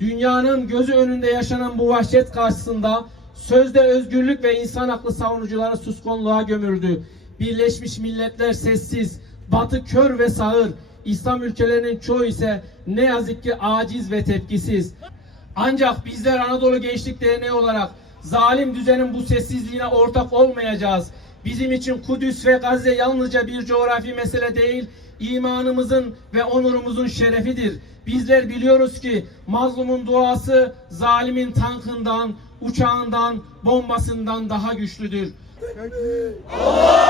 Dünyanın gözü önünde yaşanan bu vahşet karşısında sözde özgürlük ve insan haklı savunucuları suskonluğa gömüldü. Birleşmiş Milletler sessiz, Batı kör ve sağır, İslam ülkelerinin çoğu ise ne yazık ki aciz ve tepkisiz. Ancak bizler Anadolu Gençlik Derneği olarak zalim düzenin bu sessizliğine ortak olmayacağız. Bizim için Kudüs ve Gazze yalnızca bir coğrafi mesele değil, imanımızın ve onurumuzun şerefidir. Bizler biliyoruz ki mazlumun duası zalimin tankından, uçağından, bombasından daha güçlüdür. Ekber!